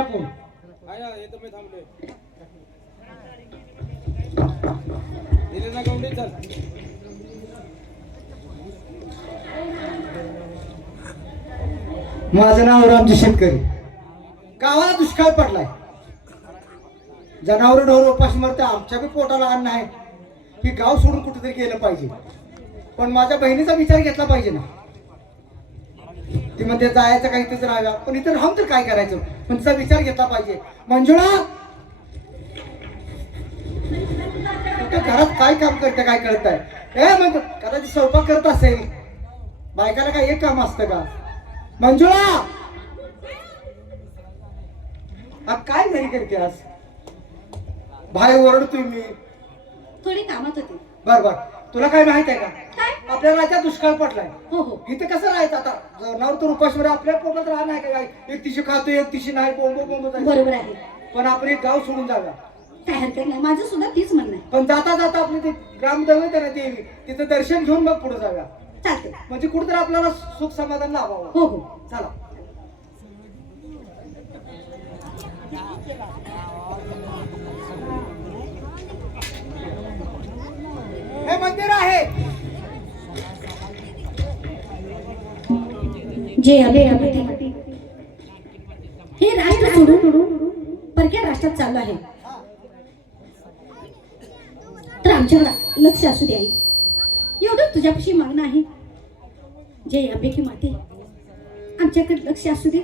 आपण. आहे ना, येतो मी थांबलोय. दिले ना गवंडी, चल. माझं नाव रामजी शेतकरी. गावाला दुष्काळ पडलाय, जनावर ढोर उपाशी मरते, आमच्या बी पोटाला अन्न आहे. ही गाव सोडून कुठेतरी गेलं पाहिजे, पण माझ्या बहिणीचा विचार घेतला पाहिजे ना. ती म्हणते जायचं काही इथेच राहाव्या, पण इथं राहून तर काय करायचं, पण तिचा विचार घेतला पाहिजे. मंजुळा घरात काय काम करते काय कळत आहे? ए म्हणजे कदाचित स्वयंपाक करत असेल, बायकाला काय एक काम असतं का? मंजुळा काय घरी करते आज? बाहेर ओरडतोय मी. थोडी कामात होती. बर बर, तुला काय माहित आहे का? काय? आपल्या राज्यात दुष्काळ पडलाय. हो हो. इथं कसं राहायचं आता? जनावर तर उपासवर आपल्या पोटात राहणार आहे का? एक तिशी खातो एक तिशी नाही, बोंब बोंब. बरोबर आहे, पण आपण एक गाव सोडून जाऊया. काय हरकत नाही, माझं सुद्धा तीच म्हणणं आहे. पण जाता जाता आपली ते ग्रामदैवत आहे ना देवी, तिथं दर्शन घेऊन मग पुढे जाऊया. चालते. म्हणजे कुठेतरी आपल्याला सुख समाधान लाभावं. हो हो. चला. हे मंदिर आहे. जे अभिरामती हे राष्ट्र सोडून परक्या राष्ट्रात चाललो आहे, तर आमच्याकडे लक्ष असू दे आई. एवढं तुझ्यापाशी मागणं आहे. जे अंबेकी माते आमच्याकडे लक्ष असू दे.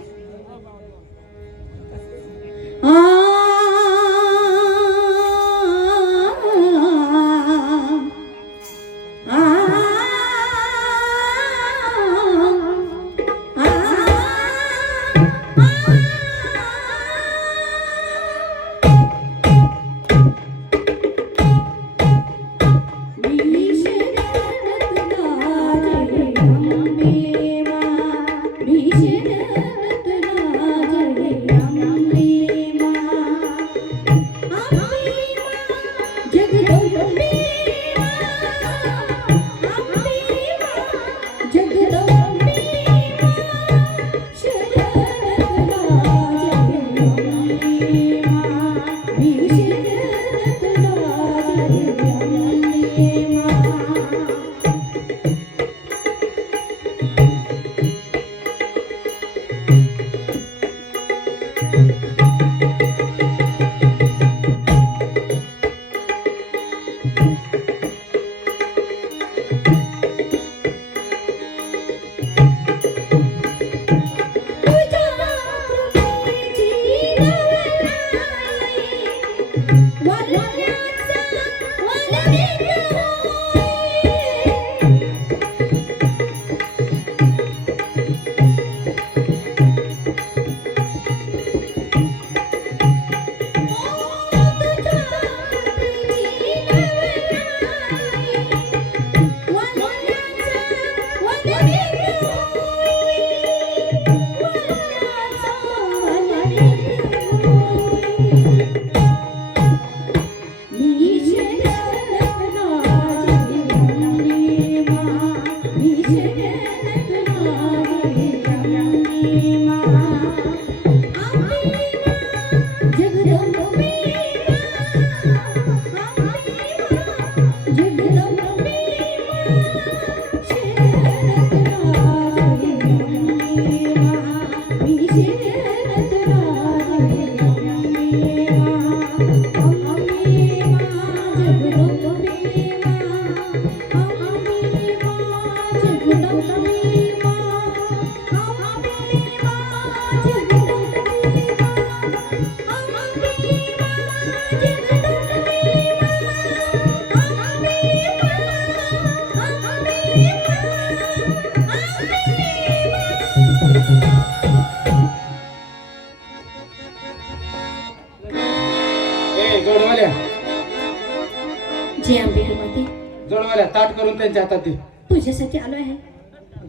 जे अंबेकी माते जोडवाल्या ताट करून त्यांच्या हातात दे. तुझ्यासाठी आलो आहे.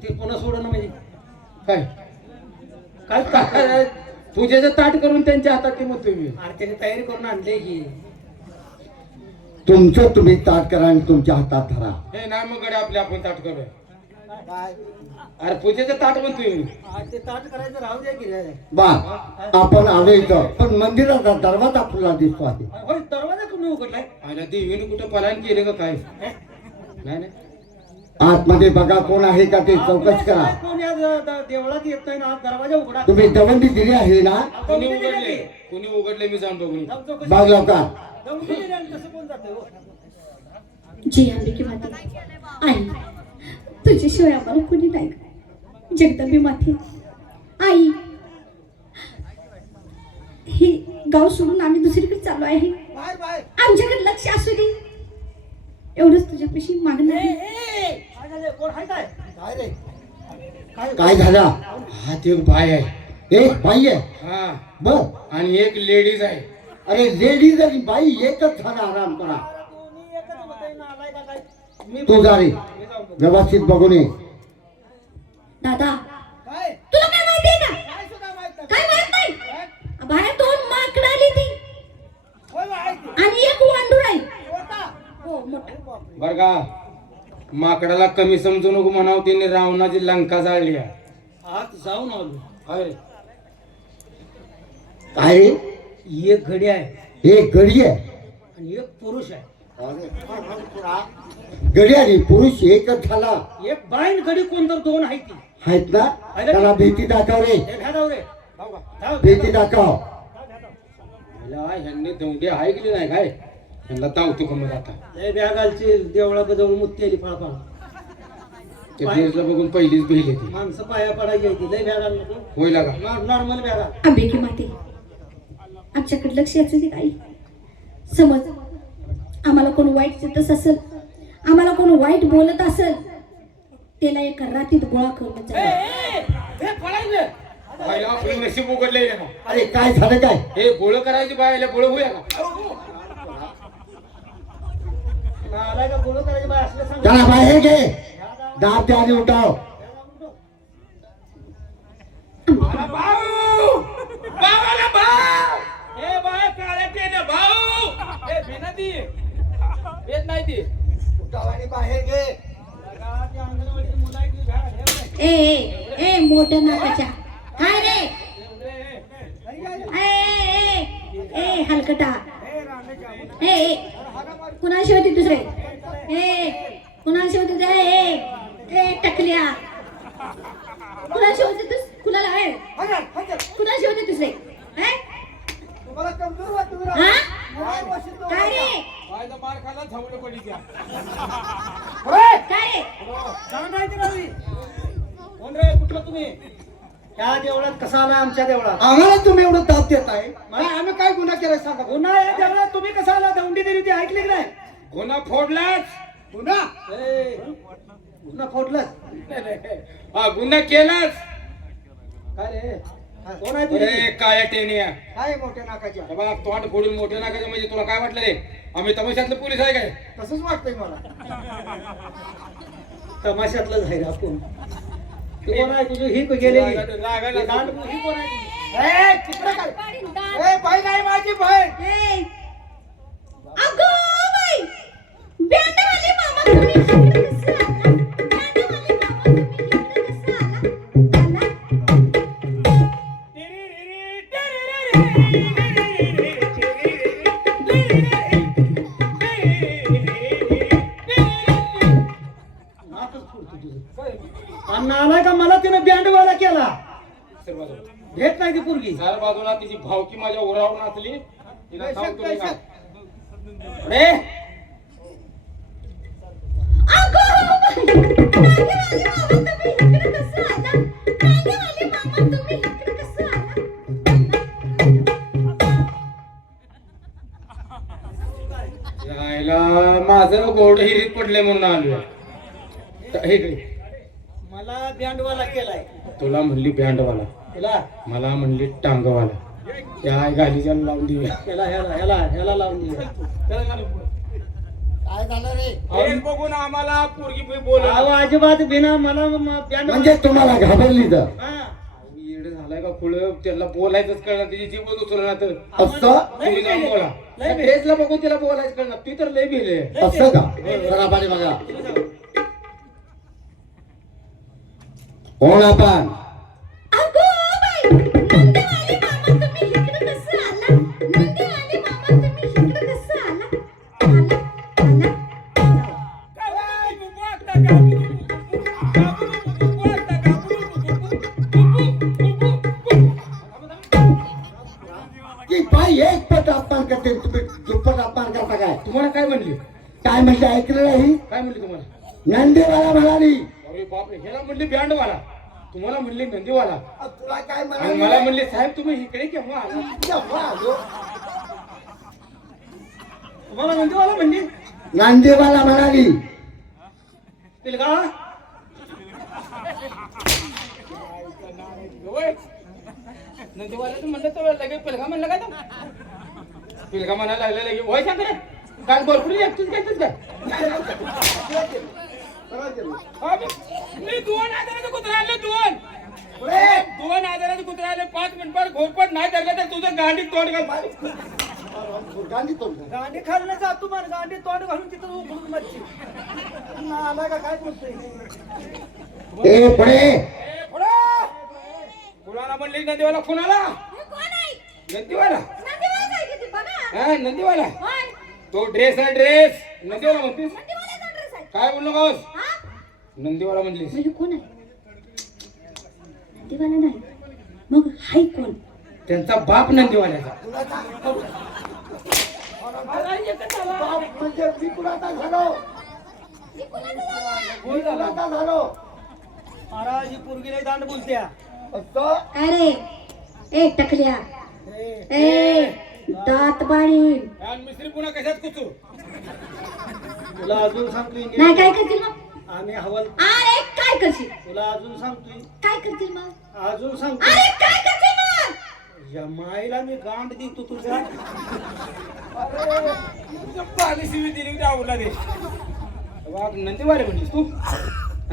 ते पुन्हा सोडणं म्हणजे काय? काय काय पूजेचं ताट करून त्यांच्या हातात दे म्हणतोय मी. अरे त्याने तयारी करून आणले की. तुमचं तुम्ही ताट करा आणि तुमच्या हातात धरा. हे नाही मग गड्या आपले आपण ताट करूया. काय अरे पूजेचं ताट म्हणतोय मी. ते ताट करायचं राहू द्या की रे. बा आपण आलो इथं पण मंदिराचा दरवाजा खुला दिसतो आहे. होय दरवाजा कुणी उघडलाय? आयला देवीने कुठं पलायन केलं का काय? नाही नाही. आतमध्ये बघा कोण आहे का ते चौकशी करा. कोण या देवळात येत नाही ना, दरवाजा उघडा. तुम्ही दवंडी दिली आहे ना? कोणी उघडले? कोणी उघडले मी जाऊन बघून. जाऊन चौकशी बघ लवकर. जाऊन दिली आणि तसं कोण जातंय हो? जी अंबिके माते आई, तुझ्याशिवाय आम्हाला कोणी नाही. जगदंबे माते आई, हे गाव सोडून आम्ही दुसरीकडे चाललो आहे. Bye bye. आमच्याकडे लक्ष असू दे एवढंच तुझ्यापाशी मागणं आहे. काय झालं? कोण आहे काय? काय रे? काय काय झालं? हा ते एक बाय आहे. एक बाई आहे. हा बर. आणि एक लेडीज आहे. अरे लेडीज आणि बाई एकच झाला. आराम करा. तुम्ही एकच होताय ना, आलाय का काय? मी तू जा रे, मी जाऊन बघतो. व्यवस्थित बघून ये. दादा, काय? तुला काय माहितीये का? काय सुद्धा माहित नाही. काय माहित नाही? बाहेर 2 माकडं आली ती होय बा, आहे ते. आणि एक वांडूळ आहे. होता. हो मोठा. बर का, माकडाला कमी समजू नको म्हणाव. त्यांनी रावणाची लंका जाळली आहे. आत जाऊन आलो. होय. काय रे? एक घडी आहे एक गडी आहे. आणि एक पुरुष आहे. गडी आणि पुरुष एकच झाला. एक बाईन घडी कोण तर 2 आहे ती. आहेत ना? त्याला भीती दाखव रे. हे घ्या जाऊ रे. जाऊ का? जाऊ, भीती दाखव. याला ह्यांनी दौंडी ऐकली नाही काय? ह्यांना तावती कमी जाता. लय बॅगालची देवळा जाऊन मुत्ती आली फळफळ. ते देशला बघून पहिलीच भिले ती. माणसं पाया पडायची ती. लय बॅगाल नको. होय लागा. नॉर्मल बॅगा. अंबिके माते, आमच्याकडे लक्ष असू दे आई. समज आम्हाला कोण वाईट चित्तच असेल, आम्हाला कोण वाईट बोलत असेल, त्याला एका रात्रीत गोळा करून जाईल. हे पडायचं. बायला आपलं नशीब उघडले. अरे काय झालं काय? हे गोळ करायची बायला गोळ होऊया का? आलाय का बोलत करायची बाय असलं सांग. त्याला बाहेर घे. दाब द्या आणि उठाव. भाऊ! भावाला भाऊ! ए बाय काळ्या पेन भाऊ! ए बिनती. येत नाही ती. उठाव आणि बाहेर घे. गावातल्या अंगणवाडीची मुलं आहेत ती घ्या. हे बघ. ए मोठ्या नाकाच्या काय रे? ए हलकटा. ए कुणा शेवटी दुसरे? कुणा शेवटी दुसरे? ए टकल्या. कुणा शेवटी कुणाला आहे? कुणा शेवटी दुसरे? तुम्हाला कमजोर वाटतं हा? ना? काय रे? बायचा मार खाला थांबलं पडी त्या. काय रे? जाऊन राहायची रावी. कोण रे? कुठलं तुम्ही? त्या देवळात कसा आला आमच्या देवळात? आम्हाला तुम्ही एवढं ताप देताय. आम्ही काय गुन्हा केलाय सांगा. पुन्हा या देवळात तुम्ही कसा आला? दौंडी दिली ती ऐकली की नाही? गुन्हा फोडलाच. गुन्हा? पुन्हा फोडलं. हा गुन्हा केलाच. काय रे? कोण आहे तुझी? अरे काळ्या टेनिया. काय मोठ्या नाकाच्या? हे बघ तोंड फोडून मोठ्या नाकाचं म्हणजे तुला काय वाटलं रे? आम्ही तमाशातले पोलीस आहे काय? तसंच वाटतंय मला. तमाशातलं जाईल आपण. ती कोण आहे तुझी? ही गेलेली. रागाला- ही दांडगू, ही कोण आहे तुझी? बाई नाही माझी बाई. अगं बाई, बँडवाले मामा तुम्ही इकडे कसं आला? बँडवाले मामा तुम्ही इकडे कसं आला? नाकच फुटतं तुझं. अण्णा आलाय का? मला तिनं बँडवाला केला. भेट नाही ती पोरगी. चार बाजूला तिची भावकी माझ्या उरावर नाचली. तिला सांगतो मी का? रे अगं बाई, बँडवाले मामा तुम्ही इकडे कसं आला? बँडवाले मामा तुम्ही इकडे कसं आला? यायला माझं गोड हिरीत पडले म्हणून आलोय. हे इकडे. मला बँडवाला केलाय. तुला म्हणली बँडवाला, तुला मला म्हणली टांगवाला. त्या गालीच्या लावून देऊया. ह्याला लावून दे. काय झालं रे? हे बघून आम्हाला पोरगी बोल अहो, अजिबात बिना मला बँड म्हणजे तुम्हाला घाबरली तर येड झालाय का खुळ? त्याला बोलायचंच कळणार. तिची जीव उचलणार तर असं तुम्ही जाऊन बोला. लय भेल. ड्रेसला बघून तिला बोलायचं कळणार. ती तर लय भिले. असं का? जरा पाणी बघा. कोण आपण? अगो बाई, नंदेवाले मामा तुम्ही इकडे कसं आला? नंदेवाले मामा तुम्ही इकडे कसं आला? आला. की बाई एक पट अपमान करते तुम्ही दुप्पट अपमान करता काय? तुम्हाला काय म्हणली? काय म्हणते ऐकलं नाही? काय म्हणली तुम्हाला? नंदीवाला म्हणाली. अरे बापरे, ह्याला म्हणली बँडवाला, तुम्हाला म्हणली नंदीवाला, तुला काय आणि मला म्हणले साहेब तुम्ही इकडे केव्हा आला? तुम्हाला नंदीवाला म्हणजे नंदीवाला म्हणाली. पिलगा होय. नंदीवाल्याचं म्हणलं तर लगेच पिलगा म्हणलं काय? पिलगा म्हणायला लागला लगेच. होय सांग रे, काय भरपूर एकटीच घेतच काय? मी 2,000चं कुत्रा आणलं, 2,000चं कुत्रा आणलं. 5 मिनिटात घोरपट नाही धरलं तर तुझं गांडीत तोंड घाल. गांडी खायला जातो पण गांडी तोंड घालून तिथं उघडून मच्छी आला का काय बोलतोय? ए पुढे कुणाला म्हणली नंदीवाला? कुणाला? नंदीवाला. हा नंदीवाला. तो ड्रेस आहे, ड्रेस नंदीवाला म्हणतेस? काय बोललो गावस? नंदीवाला म्हणलीस? म्हणजे कोण आहे? नंदीवाला नाही मग हाय कोण? त्यांचा बाप नंदीवाल्याचा. म्हणजे मी कुणाचा झालो? कुणाचा झालो? महाराज ही पोरगी लय दांड बोलत्या. अरे ए टकल्या ए दात बाळी आणि मिस्त्री पुन्हा कशात कुचू? तुला अजून सांगतोय नाही काय करतील मग? आम्ही हवाल. अरे काय करशील? तुला अजून सांगतोय, काय करतील मग? अजून सांगतोय. अरे काय करतील मग? या माईला मी गांड देतो तुझ्या. पाणी शिवी दिली आवडला दे. बाप नंदीवाले म्हणलीस तू?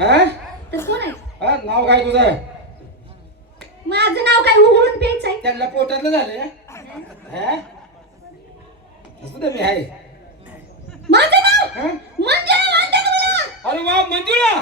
हा तर कोण आहे? हा, नाव काय तुझं? माझं नाव काय उघडून प्यायचं आहे? त्यांना पोटातलं झालं ना? हा? असू दे, मी आहे. माझं नाव हा? मंजुळा म्हणतात मला. अरे वा मंजुळा,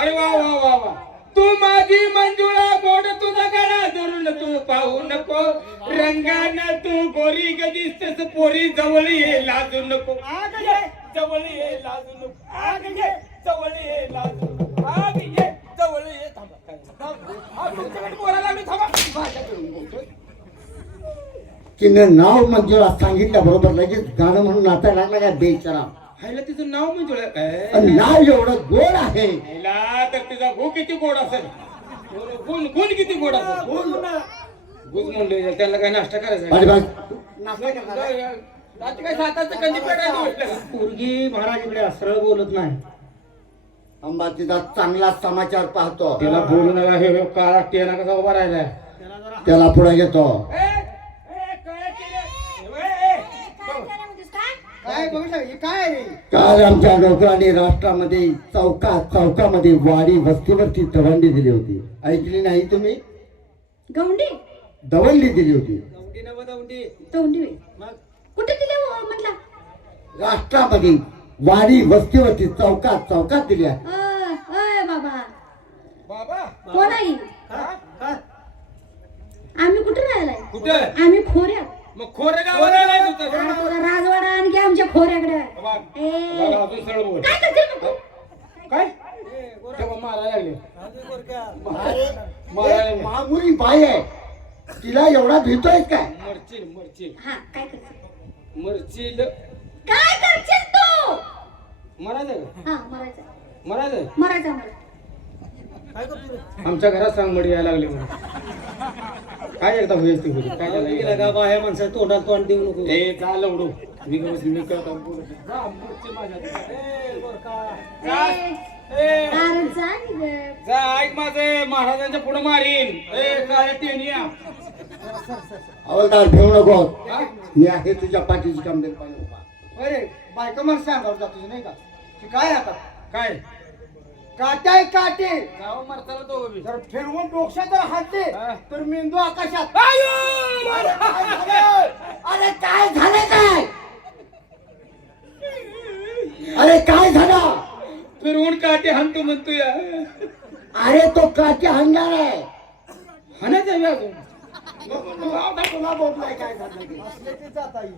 अरे वा वा वा वा, तू माझी मंजुळा, गोड तुझा गळा धरून तू पाहू नको, रंगानं तू गोरी ग दिसतेस, पोरी जवळ ये लाजू नको. आग ये जवळ ये लाजू नको, आग ये जवळ ये लाजू नको, आग ये जवळ ये. थांबा काय? हा, तुमच्याकडे बोलायला लागलो, थांबा. माझ्याकडून बोलतोय. तिनं नाव मंजुळा सांगितल्या बरोबर लगेच गाणं म्हणून नाचायला लागला काय बेचारा. हायला तिचं नाव मंजुळा काय? आणि नाव एवढं गोड आहे. हायला तर तिचा गो किती गोड असेल, गुण गुण किती गोड असेल. गुण म्हणले त्याला काय नाश्ता करायचा? अरे बा आता काय साताचं कंदी पेटायचं म्हटलं. पोरगी महाराज इकडे सरळ बोलत नाही. अंबा तिचा चांगला समाचार पाहतो. त्याला बोलू नका, हे काळा टेना कसा उभा राहिलाय. त्याला जरा त्याला पुढे घेतो. काय बघितलं हे काय आहे? काल आमच्या नोकरांनी राष्ट्रामध्ये चौकामध्ये वाडी वस्तीवरती दवंडी दिली होती. ऐकली नाही तुम्ही? गौंडी दवंडी दिली होती. दौंडी नव दौंडी. तोंडी वे. मग कुठे दिले हो म्हटला? राष्ट्रामध्ये वाडी वस्तीवरती चौकात दिल्या. अय बाबा बाबा कोण आहे? काय? आम्ही कुठे राहिलाय? कुठं? आम्ही खोऱ्यात. मग खोरे गावाला नाही तुझं. हा, तुला राजवाडा आणखी आमच्या खोऱ्याकडे. बाबा, ए, बाबा, अजून सरळ बोल. काय करते मग तू? काय? तेव्हा मारायला लागले. मारायला एक लागले. मामुली बाई आहे, तिला एवढा भीतोय काय? मरचिल हा काय करते? मरचिल काय करशील तू? मरायचं का? हा मरायचं मरायचं मरायचं मला. काय करतो रे? आमच्या घरात सांग मडी यायला लागली म्हणून. काय एकदा होईल ती होती काय गेला झालं? का बाया माणसं तोंडाला तोंड देऊ नको. ए जा लवडू, मी करता बोलत नाही. जा, मरचिल माझ्या. ए, गोरखा. दारात जा की गं. जा, ऐक माझं, महाराजांच्या पुढे मारीन. ए काय टेनिया. हवालदार घेऊ नको. हा? मी आहे तुझ्या पाठीची कमरेत पाहिजे उभा. अरे बायका माणसं सांगावं जातो नाही का? की काय आता? काय काटे काटे गाव मारताला दोघं बी. जर फिरवून डोक्यात जर हातले हा. तर मेंदू आकाशात. आयो! अरे काय झालं काय? अरे काय झालं? फिरवून काटे हाणतो म्हणतो या. अरे तो काचे हंगार आहे. हाणायचं आहे अजून तुला बोललाय काय झालं की? असल्याची जात आहे.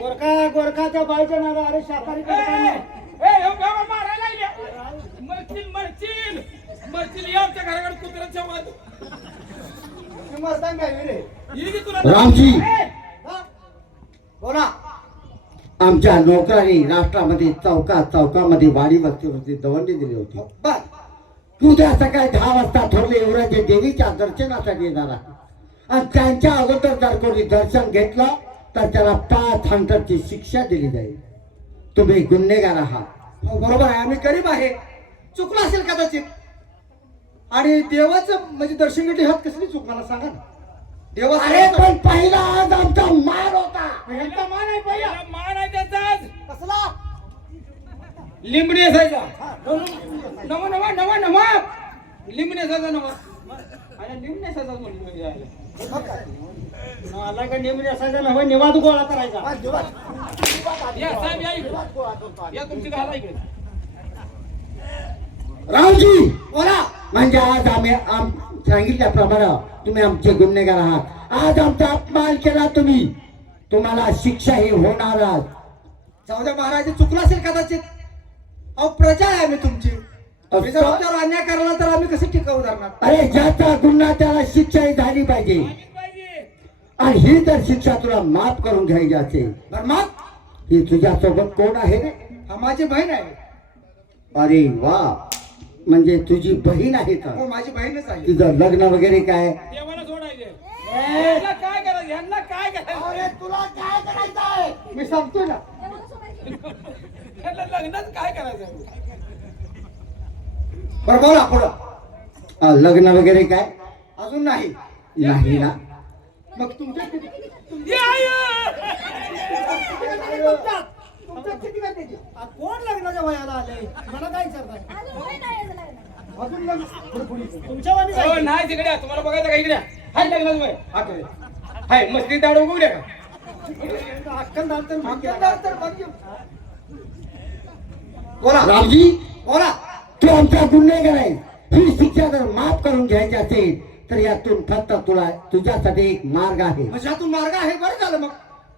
गोरखा गोरखाच्या बाईच्या नादा अरे शाकाहारी कडे मस्तान काय रे? रामजी हा? बोला. आमच्या नोकरांनी राष्ट्रामध्ये चौकामध्ये वाडी वस्तीवरती दवंडी दिली होती. बर. तू उद्या सकाळी 10 वाजता ठरले युवराजे देवीच्या दर्शनासाठी येणार आहे. आणि त्यांच्या अगोदर जर कोणी दर्शन घेतलं तर त्याला 5 हंटरची शिक्षा दिली जाईल. तुम्ही गुन्हेगार आहात. हो, बरोबर आहे. आम्ही गरीब आहे. चुकलं असेल कदाचित. आणि देवाचं म्हणजे दर्शन घेतले ह्यात कसली चूक मला सांगा ना. अरे पण पहिला आज आमचा मान होता. ह्यांचा मान आहे पहिला. मान आहे त्याचाच कसला? लिंबडी असायचा नवा नवा नवा नवा लिंबडी असायचा नवा आणि लिंबडी असायचा मला का नेमणी असायचं ना निवाद गोळा करायचा. हा, देवा. या साहेब या इकडे या तुमची घाला इकडे रावजी बोला. म्हणजे आज आम्ही सांगितल्याप्रमाणे तुम्ही आमचे गुन्हेगार आहात. आज आमचा अपमान केला तुम्ही. तुम्हाला शिक्षाही होणारच. जाऊ द्या महाराज, चुकलं असेल कदाचित. अहो प्रजा आहे आम्ही तुमची. तुम्ही जर आमच्यावर अन्याय करला तर आम्ही कसे टिकाऊ धरणार? अरे ज्याचा गुन्हा त्याला शिक्षाही झाली पाहिजे. आणि ही जर शिक्षा तुला माफ करून घ्यायची असेल बरं मग ही तुझ्यासोबत कोण आहे रे? हा माझी बहीण आहे. अरे वा, म्हणजे तुझी बहीण आहे हो का? माझी बहीणच आहे. तुझं लग्न वगैरे काय? देवाला सोडायचे यांना काय करायचं यांना काय करायचं अरे तुला काय करायचं आहे मी सांगतोय ना. यांना लग्नात काय करायचं बरं बोला पुढं. लग्न वगैरे काय? अजून नाही. नाही ना. मग तुमच्या कोण लग्नाच्या वयाला आले मला काय विचारताय? अजून लग्न. तुमच्या वाणी हो नाही तिकडे या. तुम्हाला बघायचं का इकडे या. हाय लग्नाचं वय हाय मस्ती दाड उघडू द्या का अक्कलदार तर भाग्य. बोला रामजी बोला. तू आमचा गुन्हेगार आहे. ही शिक्षा जर माफ करून घ्यायची असेल तर यातून फक्त तुझ्यासाठी एक मार्ग आहे. म्हणजे हातून मार्ग आहे. बरं झालं मग.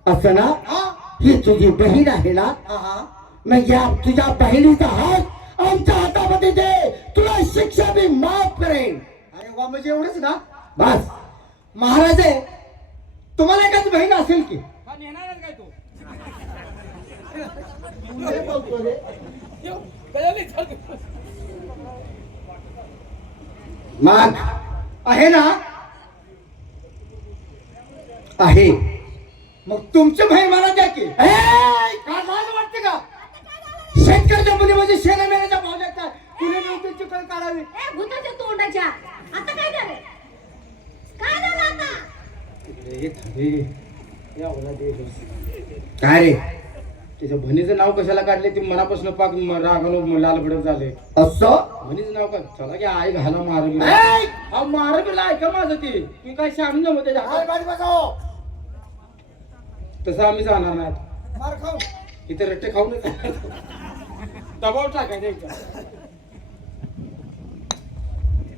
असं ना? हा ही तुझी बहीण आहे ना? हा हा. मग या तुझ्या बहिणीचा हात आमच्या हातामध्ये दे. तुला शिक्षा मी माफ करेन. अरे वा, म्हणजे एवढंच ना? बस. महाराज आहे, तुम्हाला एखादी बहीण असेल की? हा नेणारच काय तू कळलं चालतं मग आहे ना? आहे. मग तुमची बहीण मला द्या की. ए, काय लाज वाटते का? शेतकऱ्याच्या मुली म्हणजे शेणा मेण्याच्या भावण्यात काय कुणी मिळून चिकन काढावी. ए भूताच्या तोंडाच्या आता काय झालं? काय झालं आता? काय रे? त्याच्या बहिणीचं नाव कशाला काढले ते मनापासून पाक रागानं लाल भडक झाले. असं? बहिणीचं नाव का चला की आई घाला मारली ऐ! अहो मारलं ऐका माझं ते तुम्ही काय सांगू नको त्याच्या हाय बाई बजाव. तसं आम्ही जाणार नाही मार खाऊ. इथे रट्टे खाऊनच दबाव टाकायचा इथं.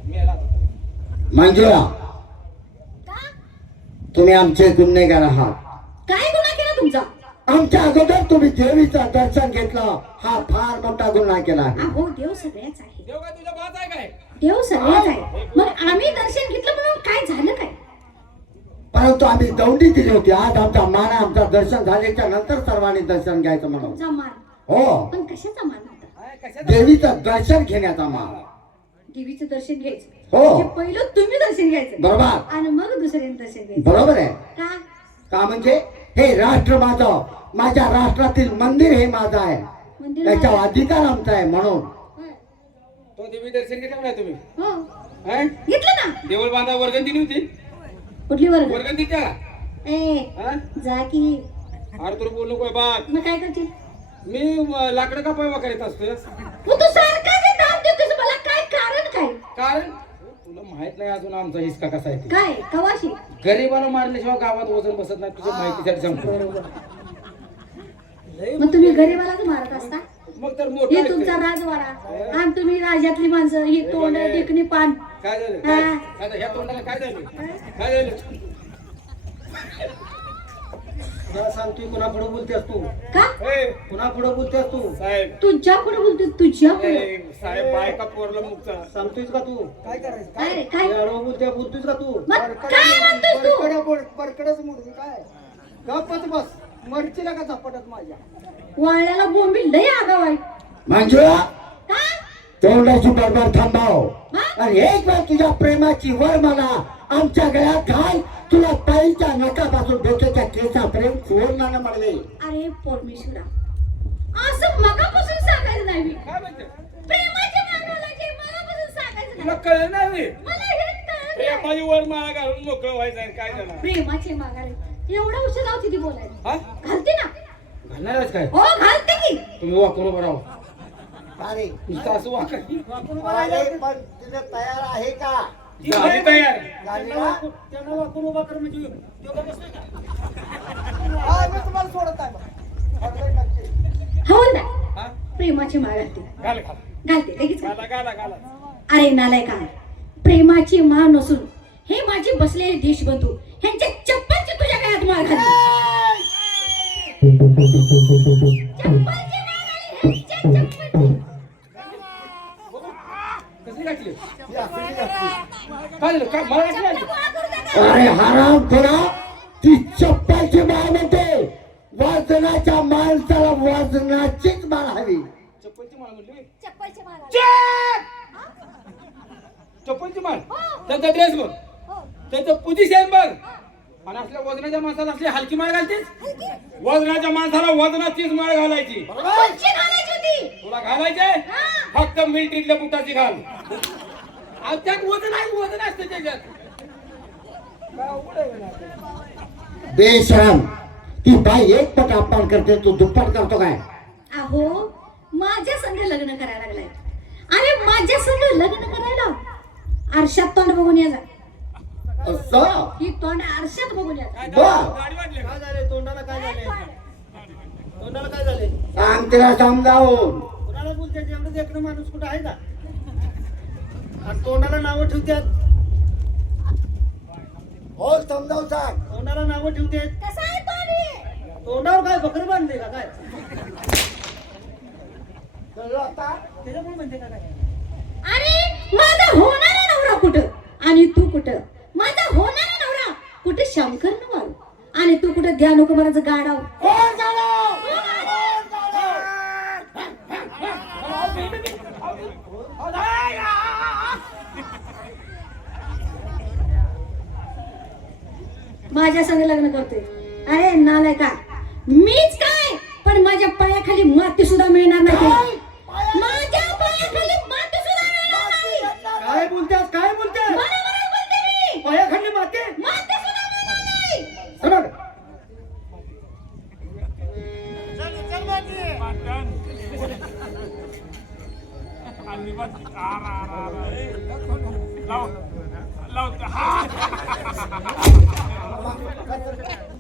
मेला. मंजुळा, का? तुम्ही आमचे गुन्हेगार आहात. काय गुन्हा केला तुमचा? आमच्या अगोदर तुम्ही देवीचं दर्शन घेतलं. हा फार मोठा गुन्हा केला आहे. अहो देव सगळ्याच आहे. देव काय तुझ्या बाज आहे काय देव सगळ्याच आहे. मग आम्ही दर्शन घेतलं म्हणून काय झालं काय? परंतु आम्ही दौंडी दिली होती. आज आमचा मान आहे. आमचं दर्शन झाल्याच्या नंतर सर्वांनी दर्शन घ्यायचं म्हणून. तुमचा मान. हो, पण कशाचा मान होता? काय कशात देवीचं दर्शन घेण्याचा मान. देवीचं दर्शन घ्यायचं. हो. म्हणजे पहिलं तुम्ही दर्शन घ्यायचं बरोबर. आणि मग दुसऱ्याने दर्शन घ्यायचं. बरोबर आहे. का? का म्हणजे हे राष्ट्र माझं, माझ्या राष्ट्रातील मंदिर हे माझं आहे. मंदिर त्याच्यावर माझं. अधिकार आमचा आहे म्हणून. होय. तो देवी दर्शन घेतलं नाही तुम्ही हो हा? घेतलं ना. देवळ बांधा वर्गण दिली होती कुठली वर्ग? वर्गण दिली का ए हा? जा की. अरे तुला बोलू काय बाग मग काय करशील? मी लाकडं का पैवा करीत असतो मग तू सारखा जे नाव देतोस मला काय कारण काय? कारण तुला माहित नाही अजून आमचा हिसका कसा आहे ते. काय कवाशी? गरीबाला मारल्याशिवाय गावात वजन बसत नाही तुझ्या माहितीसाठी सांगतो मग तुम्ही गरीबालाच मारत असता. मग तर मोठा हे तुमचा राजवाडा आणि तुम्ही राजातली माणसं ही तोंड देखणी पान. काय झालं हा. काय झालं? ह्या तोंडाला काय झालं काय झालं तुला सांगतोय कुणापुढे बोलतेस तू, का ए, कुणापुढे बोलतेस तू, साहेब तुझ्या पुढे बोलते तुझ्या पुढे. ए, साहेब बायका पोरला मुक्ता सांगतोयस का तू काय करायचं काय काय बोलतोयस का तू मग काय म्हणतोस तू? बरकडेच मोडून काय गपच बस मरचीला का झपाटत माझ्या वाळल्याला बोंबी लय आगाव आहे. मंजुळा का? तोंडाची बडबड थांबाव हा? आणि एक वेळ तुझ्या प्रेमाची वर मला आमच्या गळ्यात घाल. तुला पायीच्या नकापासून डोक्याच्या केसापर्यंत सुवर्णानं मळले. अरे परमेश्वरा, असं मगापासून सांगायचं नाही मी. काय म्हणते प्रेमाच्या मागाला जे मगापासून सांगायचं तुला नाही. कळलं नाही मला हेच कळत नाही. माझी वर माळा घालून मोकळं व्हायचं आहे. काय झालं प्रेमाचे मागाले एवढा उशीर लावते ती बोलायला. हा घालते ना. घालणारच काय हो घालते की. तुम्ही वाकून उभं राहा अरे नुसतं असं वाका अरे, पण तुझं तयार आहे का? झाली तयार झाली ना? त्यांना वाकून उभा कर म्हणजे तो का बसतोय का? मी तुम्हाला सोडत आहे हो ना. हा प्रेमाची माळ घालते घाल घाल घालते लगेच घालते. गाला गाला गाला अरे नालायका, प्रेमाची माळ नसून हे माझे बसलेले देशबंधू ह्यांच्या चप्पलची तुझ्या गळ्यात माळ घाली. चप्पलची माळ घाली, ह्यांच्या चप्पलची. कसली घातली काय झालं काय मला घातली चप्पल गोळा करू नका. अरे हराम खोरा, ती चप्पलची माळ म्हणते. वजनाच्या माणसाला वजनाचीच माळ हवी. चप्पलची माळ म्हणली चप्पलची माळ घाली. चप्पलची माळ त्यांचा ड्रेस बघ त्यांचं पोझिशन बघ आणि असल्या वजनाच्या माणसाला असली हलकी माळ घालतेस. वजनाच्या माणसाला वजनाचीच माळ घालायची. कोणची घालायची होती? तुला घालायचंय हा. फक्त मिलिटरीतल्या बुटाची घाल. अहो, त्यात वजन आहे वजन असतं त्याच्यात काय अवघड आहे ना. बेशरम, ती बाई एक पट अपमान करते, तू दुप्पट करतो काय? अहो माझ्या संग लग्न करायला लागलाय. अरे माझ्या संग लग्न करायला आरशात तोंड बघून या जा. असं ही तोंड आरशात बघून या. काय वा. झालं? गाडी वाटली का? काय झाले तोंडाला काय झाले तोंडाला काय झाले सांग तिला समजावून. कुणाला बोलते एवढं देखणं माणूस कुठं आहे का आणि तोंडाला नावं ठेवतात हो समजावून सांग. तोंडाला नावं ठेवतात कसा आहे तोंड हे? तोंडावर काय बकर बांधले का काय कळलं आता? त्याच्यामुळे म्हणते का काय अरे माझा होणारा नवरा कुठं आणि तू कुठं? माझा होणारा नवरा कुठे शंकर नवाल आणि तू कुठे द्या नको मराचं गाडाव. कोण झालं? माझ्या संग लग्न करतोय. अरे नालाय का मीच काय पण माझ्या पायाखाली माती सुद्धा मिळणार नाही. माझ्या पायाखाली माती सुद्धा मिळणार नाही. काय बोलतेस काय बोलतेस बरोबरच बोलते मी. पायाखाली माते माती सुद्धा मिळणार नाही. सरळ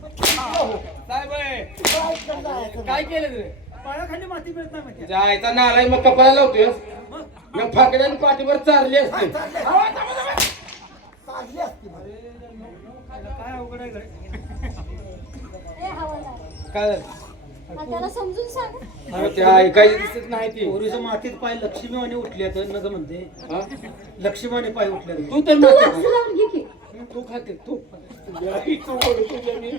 साहेब आहे. काय केलं तुम्ही पायाखाली माती मिळत नाही माहिती जायचा नालाय मग कपाळाला लावतोय मग फाकड्याने पाठीवर चारली असते काय अवघड आहे गड्या. ए हवालदार, काय झालं? त्याला समजून सांग. अरे ते ऐकायची दिसत नाही ती पोरीचं मातीत पाय लक्ष्मीवाणी उठले तर नग म्हणते हा? लक्ष्मीवाणी पाय उठले तू तर तू मागते वाचू लावून घे की. तू खाते तू तू ओढ तुझ्या मी.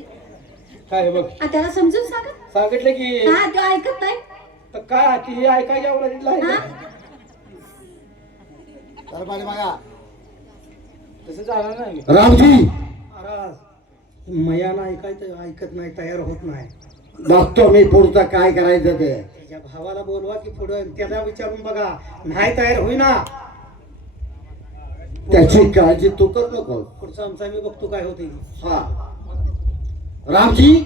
काय बघ त्याला समजून सांग. सांगितलं की हा तो ऐकत नाही. तर काय ती ऐकायच्या अवलादीतला आहे हा? का? तर पाणी मागा. तसं जाणार नाही रामजी, महाराज मयाला ऐकायचं ऐकत नाही तयार होत नाही बघतो मी पुढचं काय करायचं ते. त्याच्या भावाला बोलवा की पुढं त्याला विचारून बघा नाही तयार होईना त्याची काळजी तू कर नको. पुढचं आमचा मी बघतो काय होते हा रामजी,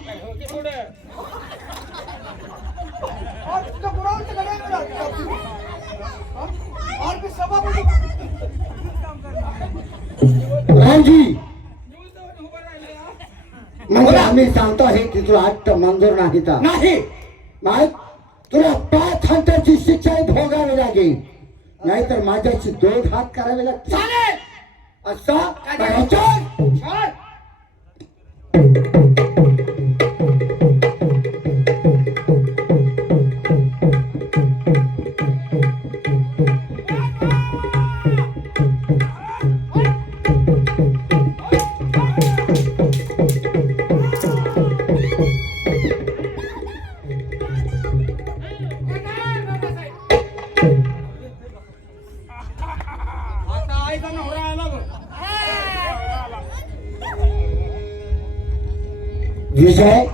रामजी म्हणजे आम्ही सांगतो हे की तुला हट्ट मंजूर नाही तर नाही नाही तुला 5 हंटाची शिक्षा भोगावी लागेल, नाहीतर माझ्याशी 2 हात करावे लागतील. चालेल. असा छान. आता आईचा नवरा आला बघ. विजय,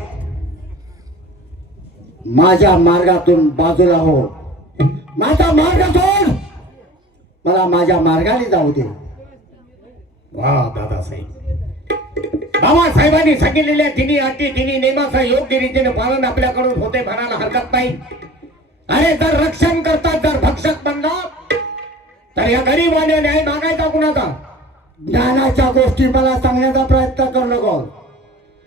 माझ्या मार्गातून बाजूला हो. माझा मार्ग सोड, मला माझ्या मार्गाने जाऊ दे. वा दादासाहेब, बाबासाहेबांनी सांगितलेल्या तिन्ही अटी तिन्ही नियमाचा योग्य रीतीने पालन आपल्याकडून होते म्हणायला हरकत नाही. अरे जर रक्षण करतात, जर भक्षक बनला तर या गरीबाने न्याय मागायचा कुणाचा? ज्ञानाच्या गोष्टी मला सांगण्याचा प्रयत्न करू नको.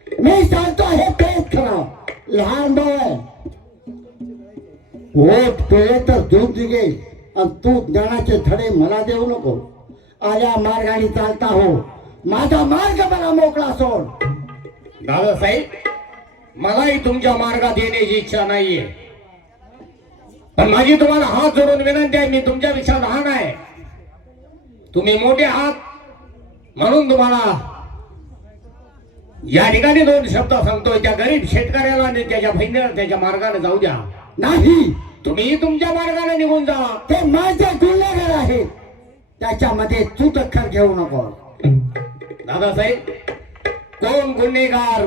मी सांगतो हे तेच खरं. लहान भाऊ आहे, ओठ पिळे तर दूध निघेल, आणि तू ज्ञानाचे धडे मला देऊ नको. आल्या मार्गाने चालता हो, माझा मार्ग मला मोकळा सोड. दादासाहेब, मलाही तुमच्या मार्गात येण्याची इच्छा नाहीये, पण माझी तुम्हाला हात जोडून विनंती आहे. मी तुमच्यापेक्षा लहान आहे, तुम्ही मोठे आहात, म्हणून तुम्हाला या ठिकाणी 2 शब्द सांगतोय. त्या गरीब शेतकऱ्याला आणि त्याच्या बहिणीला त्याच्या मार्गाने जाऊ द्या. नाही, तुम्ही तुमच्या मार्गाने निघून जा. ते माझे गुन्हेगार आहेत, त्याच्यामध्ये तू दखल घेऊ नको. दादासाहेब, कोण गुन्हेगार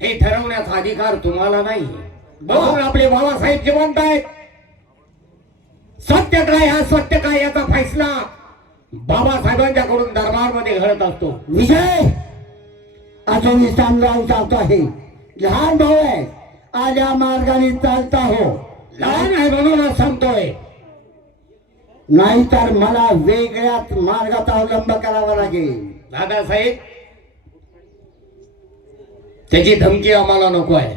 हे ठरवण्याचा अधिकार तुम्हाला नाही. बघून आपले बाबासाहेब जिवंत आहेत. सत्य काय, असत्य काय याचा फैसला बाबासाहेबांच्याकडून दरबारमध्ये घडत असतो. विजय, अजूनही समजावून सांगतो आहे, लहान भाऊ आहे, आल्या मार्गाने चालता हो. लहान आहे म्हणूनच सांगतोय, नाहीतर मला वेगळ्याच मार्गाचा अवलंब करावा लागेल. दादासाहेब, त्याची धमकी आम्हाला नको आहे,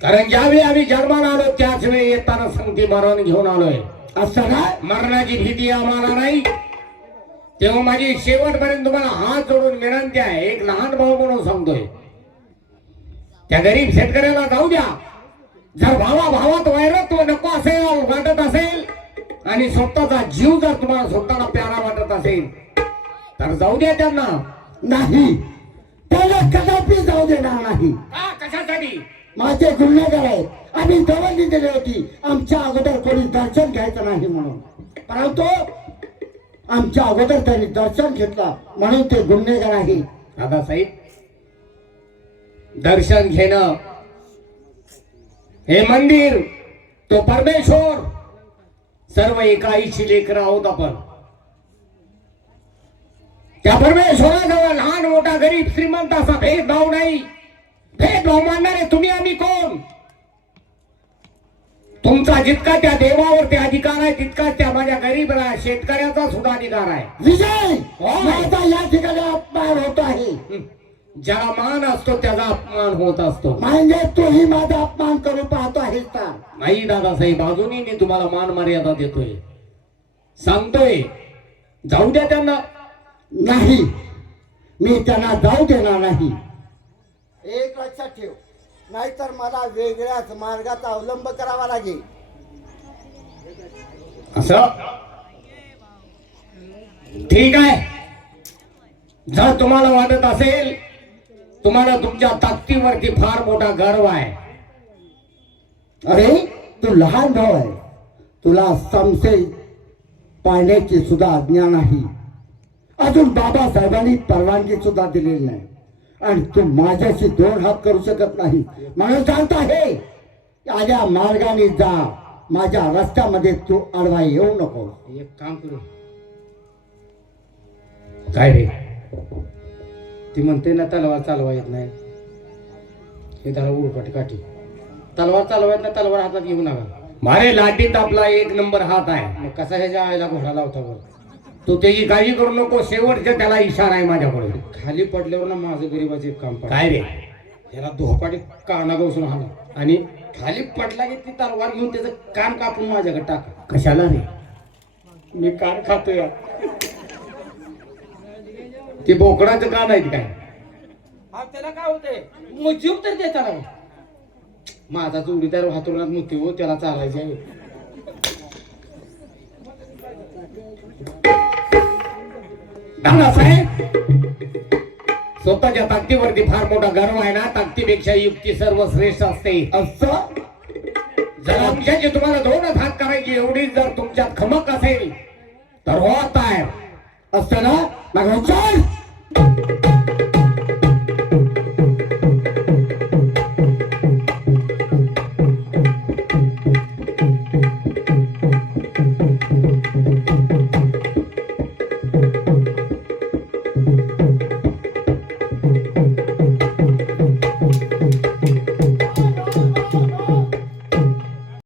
कारण ज्यावेळी आम्ही जन्माला आलो त्याच वेळी येताना संगती मरण घेऊन आलोय. असं काय? मरणाची भीती आम्हाला नाही. तेव्हा माझी शेवटपर्यंत तुम्हाला हात जोडून विनंती आहे, एक लहान भाऊ म्हणून सांगतोय, त्या गरीब शेतकऱ्याला जाऊ द्या. जर भावात वैरत्व नको असेल, वाटत असेल, आणि स्वतःचा जीव जर तुम्हाला स्वतःला प्यारा वाटत असेल तर जाऊ द्या त्यांना. नाही, त्याला कदापि जाऊ देणार नाही. कशासाठी? माझे गुन्हेगार आहेत, आम्ही दवंडी दिली होती आमच्या अगोदर कोणी दर्शन घ्यायचं नाही म्हणून, परंतु आमच्या अगोदर त्यांनी दर्शन घेतलं म्हणून ते गुन्हेगार आहे. दादासाहेब, दर्शन घेणं, हे मंदिर, तो परमेश्वर, सर्व एका आईची लेकरं आहोत आपण. त्या परमेश्वराजवळ लहान मोठा गरीब श्रीमंत असा भेदभाव नाही. भेदभाव मानणारे तुम्ही आम्ही कोण? तुमचा जितका त्या देवावरती अधिकार आहे तितकाच त्या माझ्या गरीब शेतकऱ्याचा सुद्धा अधिकार आहे. विजय, माझा या ठिकाणी अपमान होत आहे. ज्याला मान असतो त्याचा अपमान होत असतो. म्हणजे तूही माझा अपमान करू पाहतो आहेस का? नाही दादासाहेब, अजूनही मी तुम्हाला मान मर्यादा देतोय, सांगतोय, जाऊ द्या त्यांना. नाही, मी त्यांना जाऊ देणार नाही. एक लक्षात ठेव, नाहीतर मला वेगळ्याच मार्गाचा अवलंब करावा लागेल. असं ठीक आहे. जर तुम्हाला वाटत असेल, तुम्हाला तुमच्या ताकदीवरती फार मोठा गर्व आहे. अरे, तू लहान भाऊ आहे, तुला संशय पाळण्याची सुद्धा आज्ञा नाही. अजून बाबासाहेबांनी परवानगी सुद्धा दिलेली नाही, आणि तू माझ्याशी 2 हात करू शकत नाही. म्हणून सांगतो आहे, आल्या मार्गाने जा, माझ्या रस्त्यामध्ये तू आडवा येऊ नको. एक काम करू. काय रे? ती म्हणते ना तलवार चालवा येत नाही, हे त्याला उडपट काठी. तलवार चालवा येत नाही, तलवार हातात घेऊ नका. मारे लाटीत आपला 1 नंबर हात आहे. मग कसा ह्याच्या आईला घोडा लावता बरं? तू त्याची काळजी करू नको, शेवटच्या त्याला इशारा आहे माझ्याकडे. खाली पडल्यावर ना माझं गरीबाचे काम. काय रे? त्याला धोपाटी काना गवसून हाणा आणि खाली पडला की ती तलवार घेऊन त्याचं कान कापून माझ्याकडे टाका. कशाला रे? मी कान खातोय. ते बोकडाचं का नाही काय? हा त्याला काय होतंय मुजीब तर देता राव. माझा जोडीदार हातरुणात मुती हो, त्याला चालायचे आहे. दादासाहेब, स्वतःच्या ताकदीवरती फार मोठा गर्व आहे ना. ताकदीपेक्षा युक्ती सर्वश्रेष्ठ असते. असं जर आमच्याची तुम्हाला 2 हात करायची एवढी जर तुमच्यात खमक असेल तर हो तयार असतं ना. मग चल.